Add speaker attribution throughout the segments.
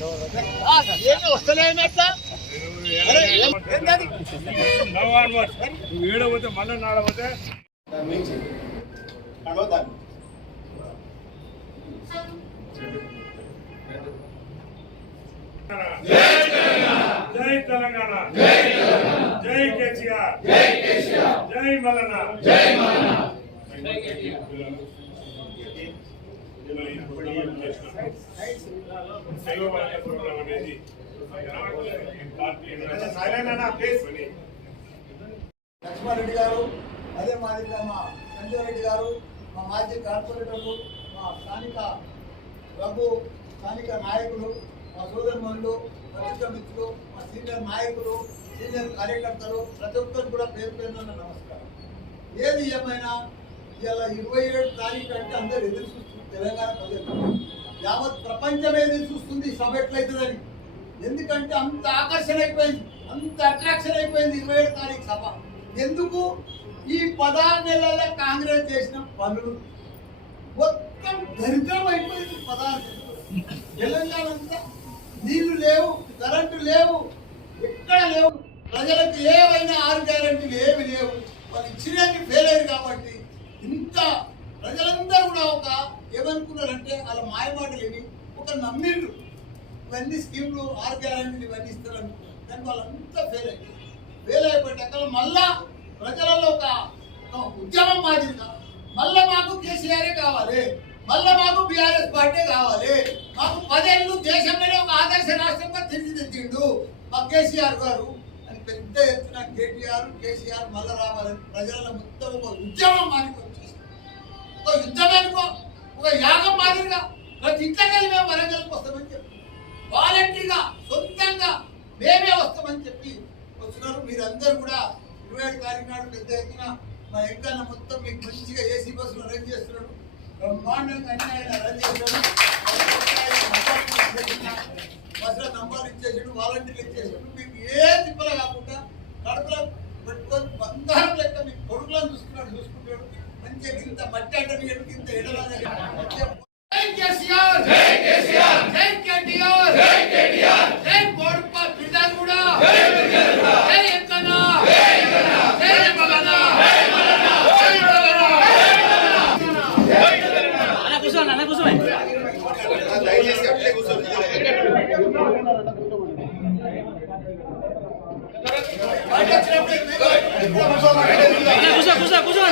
Speaker 1: ఏంటి వస్తలేము ఎట్లా
Speaker 2: ఏడవతే మళ్ళీ నాడవతే. జై తెలంగాణ జై కేసీఆర్ జై మల్లన్న జై ప్రోగ్రామ్ అనేది పార్టీ
Speaker 3: లక్ష్మారెడ్డి గారు అదే మాదిరిగా మా సంజయ్ రెడ్డి గారు మా మాజీ కార్పొరేటర్లు మా స్థానిక రఘు స్థానిక నాయకులు మా సోదరుమణులు పత్రికా మిత్రులు మా సీనియర్ నాయకులు సీనియర్ కార్యకర్తలు ప్రతి ఒక్కరు కూడా పేరు పేరున నమస్కారం. ఏది ఏమైనా ఇవాళ ఇరవై ఏడు తారీఖు అంటే అందరు ఎదురు చూస్తుంది తెలంగాణ ప్రజలు. యావత్ ప్రపంచమే ఏది చూస్తుంది సభ ఎట్లయితుందని. ఎందుకంటే అంత ఆకర్షణ అయిపోయింది. అంత అట్రాక్షన్ అయిపోయింది ఇరవై ఏడు తారీఖు సభ. ఎందుకు? ఈ పదహారు నెలల కాంగ్రెస్ చేసిన పనులు. మొత్తం దరిద్రం అయిపోయింది పదహారు తెలంగాణ అంతా నీళ్ళు లేవు కరెంటు లేవు ఎక్కడ లేవు. ప్రజలకు ఏవైనా ఆరు గ్యారెంటీలు ఏమి లేవు. వాళ్ళు ఇచ్చినవి ఫెయిల్ అయ్యారు కాబట్టి ఇంత ప్రజలందరూ కూడా ఒక ఏమనుకున్నారంటే వాళ్ళ మాయమాటలు ఇవి ఒక నమ్మిండ్రు. ఇవన్నీ స్కీమ్లు ఆరు గ్యారంటీలు ఇవన్నీ ఇస్తారు కానీ వాళ్ళంతా ఫెయిల్ అయ్యారు ఫెయిల్ అయిపోయాక మళ్ళా ప్రజలలో ఒక ఉద్యమం మాదిరిగా మళ్ళా మాకు కేసీఆర్ కావాలి? మళ్ళా మాకు బీఆర్ఎస్ పార్టీ కావాలి? మాకు పదేళ్ళు దేశంలోనే ఒక ఆదర్శ రాష్ట్రంగా తీర్చిదిద్దిండు. మా కేసీఆర్ గారు అని పెద్ద ఎత్తున కేటీఆర్ కేసీఆర్ మళ్ళా రావాలని ప్రజల మొత్తం ఒక ఉద్యమం మాదిరిగా మీరందరూ కూడా ఇరవై ఏడు తారీఖు నాడు పెద్ద ఎత్తున మా ఎంకన్న మొత్తం మీకు మంచిగా ఏసీ బస్సులు అరేంజ్ చేస్తున్నాడు. బ్రహ్మాండంగా అన్ని ఆయన అరేంజ్ చేస్తున్నాడు. బస్సులో నంబర్లు ఇచ్చేసాడు వాలంటీర్లు ఇచ్చేసాడు. మీకు ఏ తిప్పలు కాకుండా కడుపులో పెట్టుకొని బంగారం లెక్క మీకు కొడుకులను చూసుకున్నాడు చూసుకుంటాడు. మంచిగా ఇంత మట్టి అంటే ఇంత ఎడలని జై కేసీఆర్! జై కేసీఆర్! జై కేటీఆర్! జై కేటీఆర్! జై బోర్డుప బిర్దాగూడ జై
Speaker 4: కూర్చో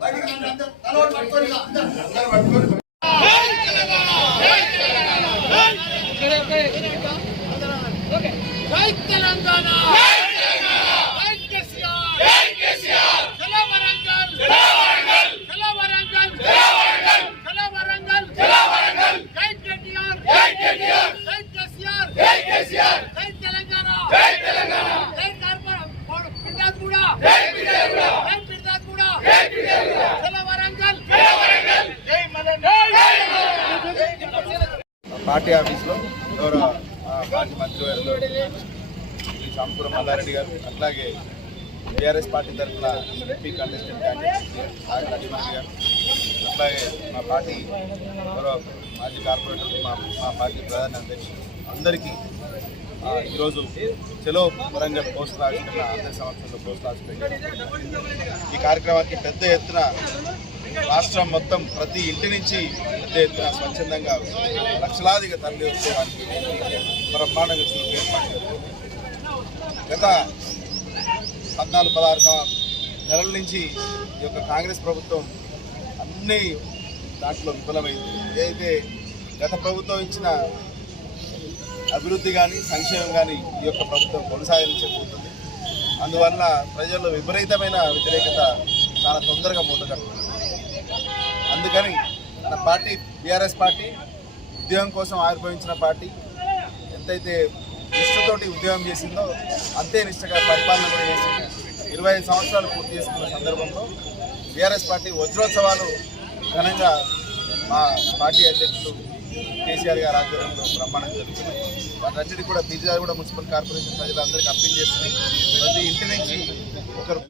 Speaker 3: పట్టుకొని రా, అందరూ.
Speaker 1: అందరూ పట్టుకొని
Speaker 3: జై తెలంగాణ జై జై కేసీఆర్ జై కేసీఆర్ చలో వరంగల్ చలో వరంగల్ చలో వరంగల్ చలో వరంగల్ చలో వరంగల్ చలో వరంగల్ జై కేటీఆర్ జై కేటీఆర్ జై కేసీఆర్ జై కేసీఆర్ జై తెలంగాణ జై తెలంగాణ జై కార్పొరేట్ పిర్దాగూడ జై పిర్దాగూడ జై పిర్దాగూడ జై పిర్దాగూడ చలో వరంగల్ చలో వరంగల్ జై మల్లన్న జై మల్లన్న
Speaker 5: పార్టీ ఆఫీస్లో గౌరవ ఆ, మాజీ మంత్రివర్యులు శ్రీ మల్లారెడ్డి గారు అట్లాగే టీఆర్ఎస్ పార్టీ తరఫున ఎంపీ కంటెస్టెంట్ క్యాండిడేట్ ఆర్ గారు అట్లాగే మా పార్టీ గౌరవ మాజీ కార్పొరేటర్ మా మా పార్టీ ప్రధాన అధ్యక్షులు అందరికీ ఈరోజు చెలో వరంగల్ పోస్ట్ ఆవిష్కరణ అందరి సంవత్సరంలో పోస్ట్ ఆవిష్కరణ ఈ కార్యక్రమానికి పెద్ద ఎత్తున రాష్ట్రం మొత్తం ప్రతి ఇంటి నుంచి పెద్ద ఎత్తున స్వచ్ఛందంగా లక్షలాదిగా తరలి వచ్చేవారికి బ్రహ్మాండంగా చూపు ఏర్పాటు గత పద్నాలుగు పదహారు నెలల నుంచి ఈ యొక్క కాంగ్రెస్ ప్రభుత్వం అన్ని దాంట్లో విఫలమైంది. ఏదైతే గత ప్రభుత్వం ఇచ్చిన అభివృద్ధి కానీ సంక్షేమం కానీ ఈ యొక్క ప్రభుత్వం కొనసాగించబోతుంది అందువల్ల ప్రజల్లో విపరీతమైన వ్యతిరేకత చాలా తొందరగా మూటగడుతుంది అందుకని మన పార్టీ బీఆర్ఎస్ పార్టీ ఉద్యోగం కోసం ఆవిర్భవించిన పార్టీ ఎంతైతే నిష్ఠతోటి ఉద్యోగం చేసిందో అంతే నిష్ఠగా పరిపాలన కూడా చేసింది. ఇరవై ఐదు సంవత్సరాలు పూర్తి చేసుకున్న సందర్భంలో బీఆర్ఎస్ పార్టీ వజ్రోత్సవాలు ఘనంగా మా పార్టీ అధ్యక్షులు కేసీఆర్ గారి ఆధ్వర్యంలో బ్రహ్మాండం జరుగుతుంది. వాటన్నిటి కూడా బీజేఆర్ కూడా మున్సిపల్ కార్పొరేషన్ ప్రజలందరికీ అప్పీల్ చేస్తుంది. ప్రతి ఇంటి నుంచి ఒకరు